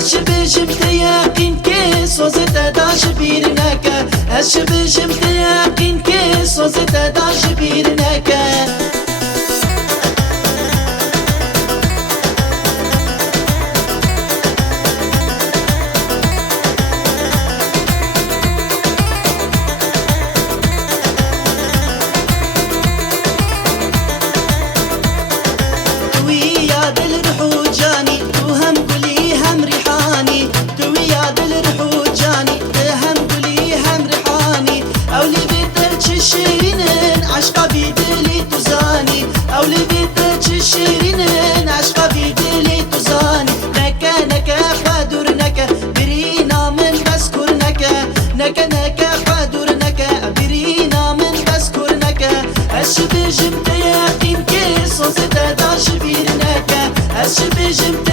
بجم تياقين كي صوزت داش بيرناكا بجم تياقين كي صوزت داش بيرناكا عشقا بيدلي تزاني أو لبيتك شيرين عشقا بيدلي تزاني نكا نكا خادر نكا برينا من بسكر نكا نكا نكا خادر نكا برينا من بسكر نكا بجم تياقين كي صوص داش بير نكا بجم